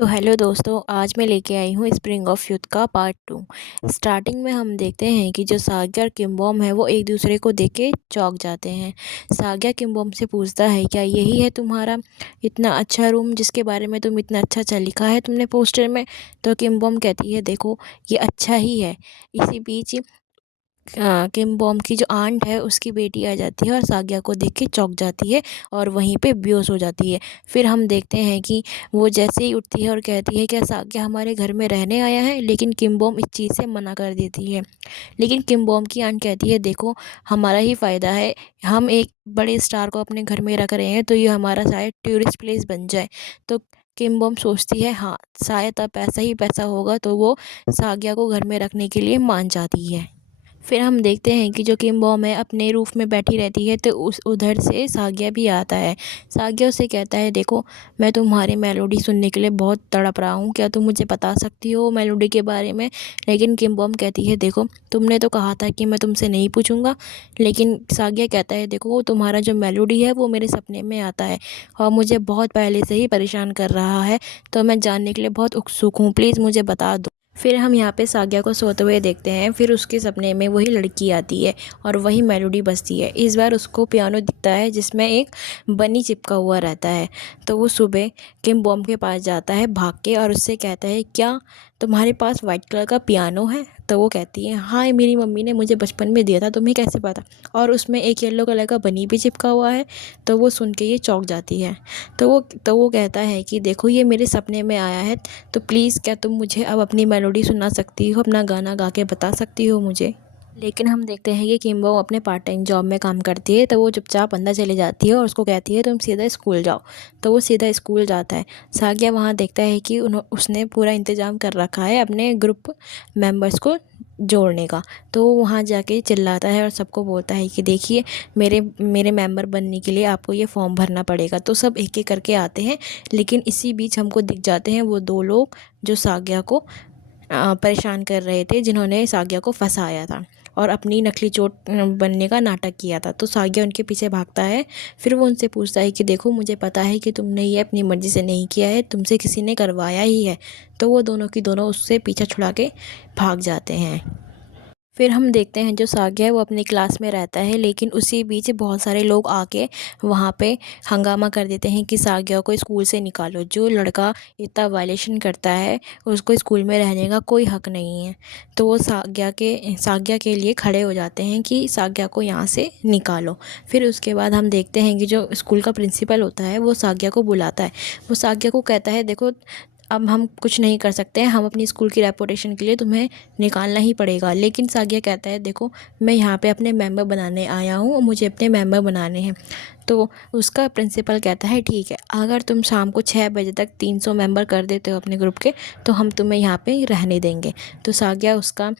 तो हेलो दोस्तों, आज मैं लेके आई हूँ स्प्रिंग ऑफ यूथ का पार्ट 2। स्टार्टिंग में हम देखते हैं कि जो साग्या और किम्बोम है वो एक दूसरे को देख के चौंक जाते हैं। साग्या किम्बोम से पूछता है, क्या यही है तुम्हारा इतना अच्छा रूम जिसके बारे में तुम इतना अच्छा अच्छा लिखा है तुमने पोस्टर में? तो किम्बोम कहती है, देखो ये अच्छा ही है। इसी बीच किम बॉम की जो आंट है उसकी बेटी आ जाती है और साग्या को देख के चौंक जाती है और वहीं पे बेहोश हो जाती है। फिर हम देखते हैं कि वो जैसे ही उठती है और कहती है, क्या साग्या हमारे घर में रहने आया है? लेकिन किम बॉम इस चीज़ से मना कर देती है। लेकिन किम बॉम की आंट कहती है, देखो हमारा ही फ़ायदा है, हम एक बड़े स्टार को अपने घर में रख रहे हैं तो ये हमारा शायद टूरिस्ट प्लेस बन जाए। तो किम बॉम सोचती है, हाँ शायद अब पैसा ही पैसा होगा, तो वो साग्या को घर में रखने के लिए मान जाती है। फिर हम देखते हैं कि जो किम बॉम है अपने रूफ में बैठी रहती है तो उस उधर से साग्या भी आता है। साग्या उसे कहता है, देखो मैं तुम्हारी मेलोडी सुनने के लिए बहुत तड़प रहा हूँ, क्या तुम मुझे बता सकती हो मेलोडी के बारे में? लेकिन किम बॉम कहती है, देखो तुमने तो कहा था कि मैं तुमसे नहीं पूछूंगा। लेकिन साग्या कहता है, देखो तुम्हारा जो मेलोडी है वो मेरे सपने में आता है और मुझे बहुत पहले से ही परेशान कर रहा है, तो मैं जानने के लिए बहुत उत्सुक हूँ, प्लीज़ मुझे बता दो। फिर हम यहाँ पे साग्या को सोते हुए देखते हैं। फिर उसके सपने में वही लड़की आती है और वही मेलोडी बजती है। इस बार उसको पियानो दिखता है जिसमें एक बनी चिपका हुआ रहता है। तो वो सुबह किम बॉम के पास जाता है भाग के और उससे कहता है, क्या तुम्हारे पास वाइट कलर का पियानो है? तो वो कहती है, हाँ ये मेरी मम्मी ने मुझे बचपन में दिया था, तुम्हें कैसे पता? और उसमें एक येलो कलर का बनी भी चिपका हुआ है। तो वो सुन के ये चौंक जाती है। तो वो कहता है कि देखो ये मेरे सपने में आया है, तो प्लीज़ क्या तुम मुझे अब अपनी मेलोडी सुना सकती हो, अपना गाना गा के बता सकती हो मुझे? लेकिन हम देखते हैं कि किम्बो अपने पार्ट टाइम जॉब में काम करती है, तो वो चुपचाप अंदर चली जाती है और उसको कहती है, तुम सीधा स्कूल जाओ। तो वो सीधा स्कूल जाता है। साग्या वहाँ देखता है कि उसने पूरा इंतज़ाम कर रखा है अपने ग्रुप मेंबर्स को जोड़ने का। तो वो वहाँ जाके चिल्लाता है और सबको बोलता है कि देखिए, मेरे मेरे मेंबर बनने के लिए आपको ये फॉर्म भरना पड़ेगा। तो सब एक एक करके आते हैं। लेकिन इसी बीच हमको दिख जाते हैं वो दो लोग जो साग्या को परेशान कर रहे थे, जिन्होंने साग्या को फंसाया था और अपनी नकली चोट बनने का नाटक किया था। तो साग्या उनके पीछे भागता है। फिर वो उनसे पूछता है कि देखो मुझे पता है कि तुमने ये अपनी मर्ज़ी से नहीं किया है, तुमसे किसी ने करवाया ही है। तो वो दोनों की दोनों उससे पीछा छुड़ा के भाग जाते हैं। फिर हम देखते हैं जो साग्या है वो अपनी क्लास में रहता है, लेकिन उसी बीच बहुत सारे लोग आके वहाँ पे हंगामा कर देते हैं कि साग्या को स्कूल से निकालो। जो लड़का इतना वायलेशन करता है उसको स्कूल में रहने का कोई हक नहीं है। तो वो साग्या के लिए खड़े हो जाते हैं कि साग्या को यहाँ से निकालो। फिर उसके बाद हम देखते हैं कि जो स्कूल का प्रिंसिपल होता है वो साग्या को बुलाता है। वो साग्या को कहता है, देखो अब हम कुछ नहीं कर सकते हैं, हम अपनी स्कूल की रेपुटेशन के लिए तुम्हें निकालना ही पड़ेगा। लेकिन साग्या कहता है, देखो मैं यहाँ पे अपने मेंबर बनाने आया हूँ और मुझे अपने मेंबर बनाने हैं। तो उसका प्रिंसिपल कहता है, ठीक है, अगर तुम शाम को 6 बजे तक 300 मेंबर कर देते हो अपने ग्रुप के, तो हम तुम्हें यहाँ पे रहने देंगे। तो साग्या उसका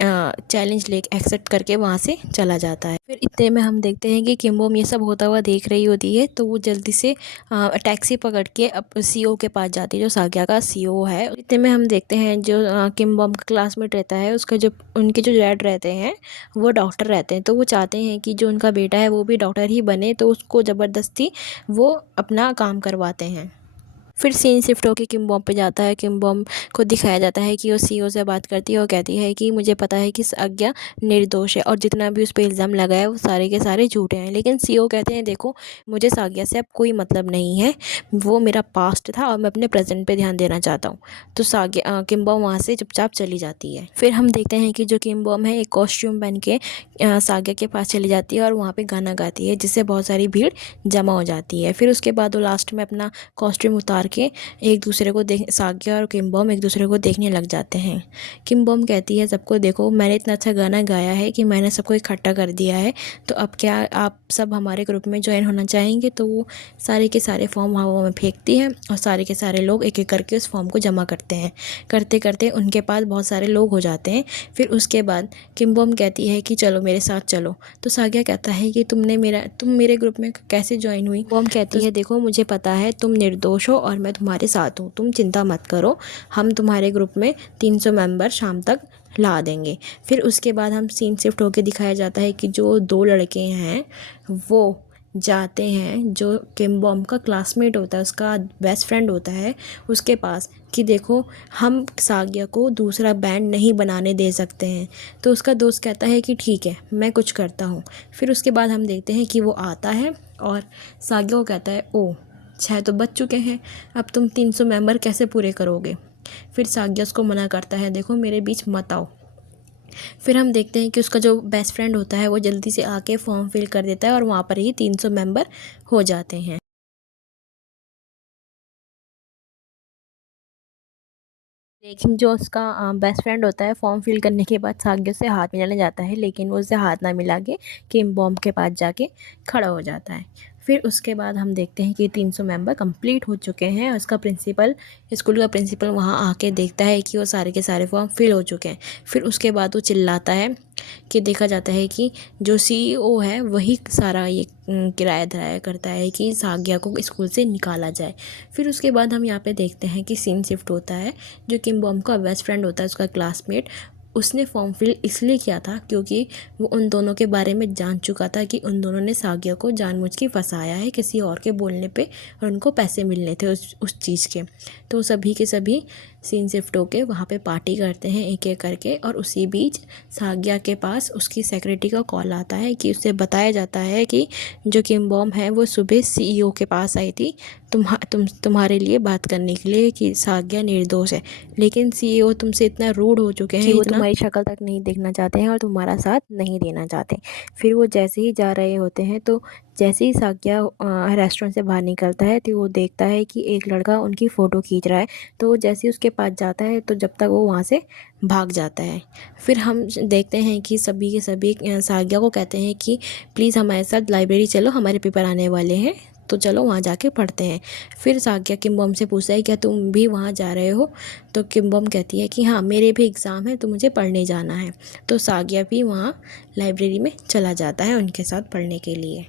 चैलेंज ले एक्सेप्ट करके वहाँ से चला जाता है। फिर इतने में हम देखते हैं कि किम्बोम ये सब होता हुआ देख रही होती है, तो वो जल्दी से टैक्सी पकड़ के अब सीईओ के पास जाती है, जो साग्या का सीईओ है। इतने में हम देखते हैं जो किम्बोम का क्लासमेट रहता है, उसका जो उनके जो डैड रहते हैं वो डॉक्टर रहते हैं। तो वो चाहते हैं कि जो उनका बेटा है वो भी डॉक्टर ही बने, तो उसको ज़बरदस्ती वो अपना काम करवाते हैं। फिर सीन शिफ्ट होकर किम बॉम पे जाता है। किम बॉम को दिखाया जाता है कि वो सीईओ से बात करती है और कहती है कि मुझे पता है कि साग्या निर्दोष है और जितना भी उस पर इल्ज़ाम लगाया है वो सारे के सारे झूठे हैं। लेकिन सीईओ कहते हैं, देखो मुझे साग्या से अब कोई मतलब नहीं है, वो मेरा पास्ट था और मैं अपने प्रेजेंट पे ध्यान देना चाहता हूँ। तो किम बॉम वहाँ से चुपचाप चली जाती है। फिर हम देखते हैं कि जो किम बॉम है एक कॉस्ट्यूम पहन के साग्या के पास चली जाती है और वहाँ पे गाना गाती है, जिससे बहुत सारी भीड़ जमा हो जाती है। फिर उसके बाद वो लास्ट में अपना कॉस्ट्यूम उतार के एक दूसरे को देख साग्या और किम बॉम एक दूसरे को देखने लग जाते हैं। किम बॉम कहती है सबको, देखो मैंने इतना अच्छा गाना गाया है कि मैंने सबको इकट्ठा कर दिया है, तो अब क्या आप सब हमारे ग्रुप में ज्वाइन होना चाहेंगे? तो वो सारे के सारे फॉर्म हवा में फेंकती है और सारे के सारे लोग एक एक करके उस फॉर्म को जमा करते हैं। करते करते उनके पास बहुत सारे लोग हो जाते हैं। फिर उसके बाद किम बॉम कहती है कि चलो मेरे साथ चलो। तो साग्या कहता है कि तुम मेरे ग्रुप में कैसे ज्वाइन हुई? बॉम कहती है, देखो मुझे पता है तुम निर्दोष हो और मैं तुम्हारे साथ हूँ, तुम चिंता मत करो, हम तुम्हारे ग्रुप में 300 मेंबर शाम तक ला देंगे। फिर उसके बाद हम सीन शिफ्ट होके दिखाया जाता है कि जो दो लड़के हैं वो जाते हैं जो किम बॉम का क्लासमेट होता है, उसका बेस्ट फ्रेंड होता है, उसके पास कि देखो हम साग्या को दूसरा बैंड नहीं बनाने दे सकते हैं। तो उसका दोस्त कहता है कि ठीक है, मैं कुछ करता हूँ। फिर उसके बाद हम देखते हैं कि वो आता है और साग्या को कहता है, ओ 6 तो बच चुके हैं, अब तुम 300 मेंबर कैसे पूरे करोगे। फिर साग्या उसको मना करता है, देखो मेरे बीच मत आओ। फिर हम देखते हैं कि उसका जो बेस्ट फ्रेंड होता है वो जल्दी से आके फॉर्म फिल कर देता है और वहाँ पर ही 300 मेंबर हो जाते हैं। लेकिन जो उसका बेस्ट फ्रेंड होता है फॉर्म फिल करने के बाद साग्या से हाथ मिलाने जाता है, लेकिन वो उससे हाथ ना मिला के किम बॉम्ब के पास जाके खड़ा हो जाता है। फिर उसके बाद हम देखते हैं कि 300 मेंबर कंप्लीट हो चुके हैं और उसका प्रिंसिपल, स्कूल का प्रिंसिपल वहाँ आके देखता है कि वो सारे के सारे फॉर्म फिल हो चुके हैं। फिर उसके बाद वो चिल्लाता है कि देखा जाता है कि जो सीईओ है वही सारा ये किराया धराया करता है कि साग्या को स्कूल से निकाला जाए। फिर उसके बाद हम यहाँ पे देखते हैं कि सीन शिफ्ट होता है, जो किम बॉम का बेस्ट फ्रेंड होता है, उसका क्लासमेट, उसने फॉर्म फिल इसलिए किया था क्योंकि वो उन दोनों के बारे में जान चुका था कि उन दोनों ने साग्या को जानबूझ के फंसाया है किसी और के बोलने पे और उनको पैसे मिलने थे उस चीज़ के। तो सभी के सभी सीन शिफ्ट होके वहाँ पे पार्टी करते हैं एक एक करके, और उसी बीच साग्या के पास उसकी सेक्रेटरी का कॉल आता है कि उससे बताया जाता है कि जो किम बॉम है वो सुबह सीईओ के पास आई थी तुम्हारे लिए बात करने के लिए कि साग्या निर्दोष है, लेकिन सीईओ तुमसे इतना रूड हो चुके हैं कि वो तुम्हारी शक्ल तक नहीं देखना चाहते हैं और तुम्हारा साथ नहीं देना चाहते। फिर वो जैसे ही जा रहे होते हैं तो जैसे ही साग्या रेस्टोरेंट से बाहर निकलता है तो वो देखता है कि एक लड़का उनकी फ़ोटो खींच रहा है। तो वो जैसे ही उसके पास जाता है तो जब तक वो वहाँ से भाग जाता है। फिर हम देखते हैं कि सभी के सभी साग्या को कहते हैं कि प्लीज़ हमारे साथ लाइब्रेरी चलो, हमारे पेपर आने वाले हैं, तो चलो वहाँ जाके पढ़ते हैं। फिर साग्या किम बॉम से पूछता है क्या तुम भी वहाँ जा रहे हो। तो किम बॉम कहती है कि हाँ मेरे भी एग्ज़ाम है तो मुझे पढ़ने जाना है। तो साग्या भी वहाँ लाइब्रेरी में चला जाता है उनके साथ पढ़ने के लिए।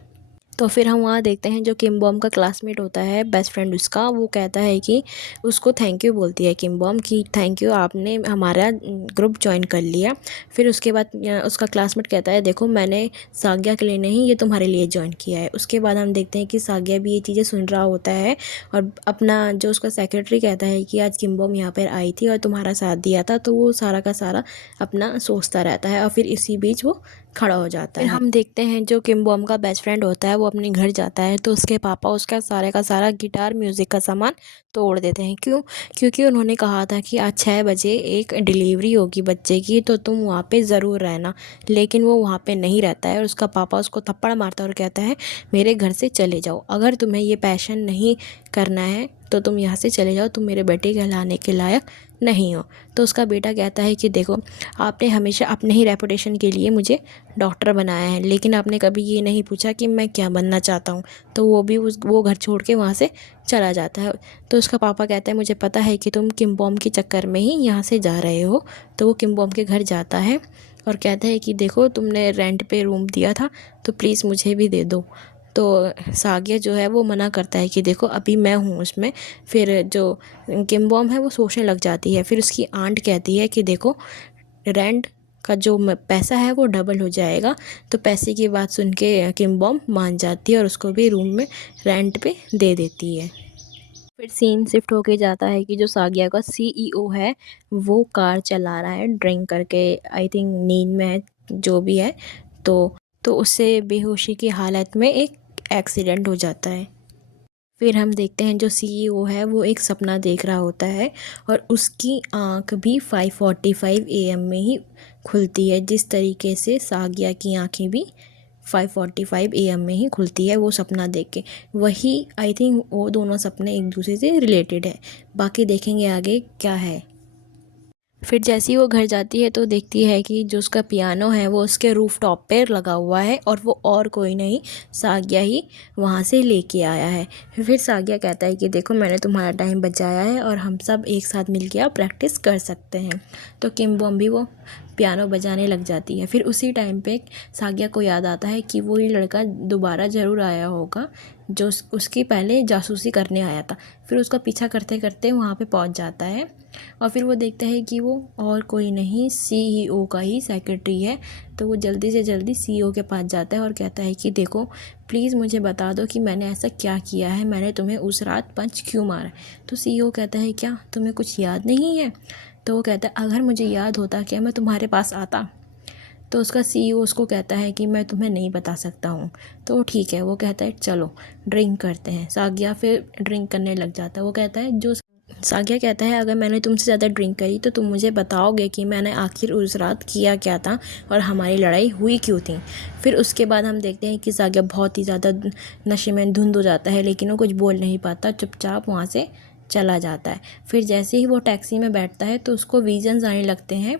तो फिर हम वहाँ देखते हैं जो किम बॉम का क्लासमेट होता है, बेस्ट फ्रेंड उसका, वो कहता है कि उसको थैंक यू बोलती है किम बॉम कि थैंक यू आपने हमारा ग्रुप ज्वाइन कर लिया। फिर उसके बाद उसका क्लासमेट कहता है देखो मैंने साग्या के लिए नहीं, ये तुम्हारे लिए ज्वाइन किया है। उसके बाद हम देखते हैं कि साग्या भी ये चीज़ें सुन रहा होता है और अपना जो उसका सेक्रेटरी कहता है कि आज किम बॉम यहाँ पर आई थी और तुम्हारा साथ दिया था, तो वो सारा का सारा अपना सोचता रहता है और फिर इसी बीच वो खड़ा हो जाता है। फिर हम देखते हैं जो किम बॉम का बेस्ट फ्रेंड होता है वो अपने घर जाता है तो उसके पापा उसका सारे का सारा गिटार म्यूज़िक का सामान तोड़ देते हैं। क्यों? क्योंकि उन्होंने कहा था कि आज 6 बजे एक डिलीवरी होगी बच्चे की तो तुम वहाँ पे ज़रूर रहना, लेकिन वो वहाँ पे नहीं रहता है और उसका पापा उसको थप्पड़ मारता है और कहता है मेरे घर से चले जाओ, अगर तुम्हें ये पैशन नहीं करना है तो तुम यहाँ से चले जाओ, तुम मेरे बेटे कहलाने के लायक नहीं हो। तो उसका बेटा कहता है कि देखो आपने हमेशा अपने ही रेपुटेशन के लिए मुझे डॉक्टर बनाया है, लेकिन आपने कभी ये नहीं पूछा कि मैं क्या बनना चाहता हूँ। तो वो भी वो घर छोड़ के वहाँ से चला जाता है। तो उसका पापा कहता है मुझे पता है कि तुम किम बॉम के चक्कर में ही यहाँ से जा रहे हो। तो वो किम बॉम के घर जाता है और कहता है कि देखो तुमने रेंट पे रूम दिया था तो प्लीज़ मुझे भी दे दो। तो साग्या जो है वो मना करता है कि देखो अभी मैं हूँ उसमें। फिर जो किम बॉम है वो सोचने लग जाती है। फिर उसकी आंट कहती है कि देखो रेंट का जो पैसा है वो डबल हो जाएगा। तो पैसे की बात सुन के किम बॉम मान जाती है और उसको भी रूम में रेंट पे दे देती है। फिर सीन शिफ्ट होके जाता है कि जो साग्या का सीईओ है वो कार चला रहा है ड्रिंक करके, आई थिंक नींद में है, जो भी है। तो उससे बेहोशी की हालत में एक एक्सीडेंट हो जाता है। फिर हम देखते हैं जो सीईओ है वो एक सपना देख रहा होता है और उसकी आँख भी 5:45 AM में ही खुलती है, जिस तरीके से साग्या की आँखें भी 5:45 AM में ही खुलती है वो सपना देख के। वही आई थिंक वो दोनों सपने एक दूसरे से रिलेटेड है। बाकी देखेंगे आगे क्या है। फिर जैसे ही वो घर जाती है तो देखती है कि जो उसका पियानो है वो उसके रूफ़टॉप पे लगा हुआ है और वो और कोई नहीं साग्या ही वहाँ से लेके आया है। फिर साग्या कहता है कि देखो मैंने तुम्हारा टाइम बचाया है और हम सब एक साथ मिलके अब प्रैक्टिस कर सकते हैं। तो किम बॉम भी वो पियानो बजाने लग जाती है। फिर उसी टाइम पे साग्या को याद आता है कि वो ये लड़का दोबारा ज़रूर आया होगा जो उसकी पहले जासूसी करने आया था। फिर उसका पीछा करते करते वहाँ पे पहुँच जाता है और फिर वो देखता है कि वो और कोई नहीं CEO का ही सेक्रेटरी है। तो वो जल्दी से जल्दी CEO के पास जाता है और कहता है कि देखो प्लीज़ मुझे बता दो कि मैंने ऐसा क्या किया है, मैंने तुम्हें उस रात पंच क्यों मारा। तो CEO कहता है क्या तुम्हें कुछ याद नहीं है। तो वो कहता है अगर मुझे याद होता क्या मैं तुम्हारे पास आता। तो उसका CEO उसको कहता है कि मैं तुम्हें नहीं बता सकता हूँ। तो ठीक है, वो कहता है चलो ड्रिंक करते हैं। साग्या फिर ड्रिंक करने लग जाता है। वो कहता है जो साग्या कहता है अगर मैंने तुमसे ज़्यादा ड्रिंक करी तो तुम मुझे बताओगे कि मैंने आखिर उस रात किया क्या था और हमारी लड़ाई हुई क्यों थी। फिर उसके बाद हम देखते हैं कि साग्या बहुत ही ज़्यादा नशे में धुंध हो जाता है, लेकिन वो कुछ बोल नहीं पाता, चुपचाप वहाँ से चला जाता है। फिर जैसे ही वो टैक्सी में बैठता है तो उसको विजन्स आने लगते हैं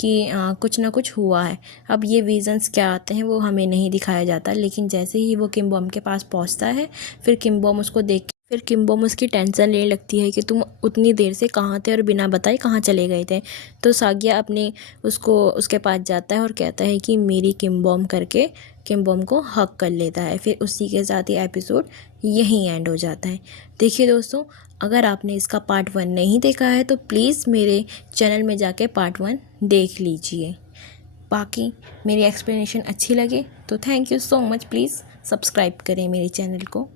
कि कुछ ना कुछ हुआ है। अब ये विजन्स क्या आते हैं वो हमें नहीं दिखाया जाता, लेकिन जैसे ही वो किम बॉम के पास पहुंचता है फिर किम बॉम उसको देख फिर किम बॉम उसकी टेंशन लेने लगती है कि तुम उतनी देर से कहाँ थे और बिना बताए कहाँ चले गए थे। तो साग्या अपने उसके पास जाता है और कहता है कि मेरी किम बॉम करके किम बॉम को हक कर लेता है। फिर उसी के साथ ही एपिसोड यहीं एंड हो जाता है। देखिए दोस्तों, अगर आपने इसका पार्ट 1 नहीं देखा है तो प्लीज़ मेरे चैनल में जाके पार्ट 1 देख लीजिए। बाकी मेरी एक्सप्लेनेशन अच्छी लगे तो thank you so much. Please subscribe करें मेरे चैनल को।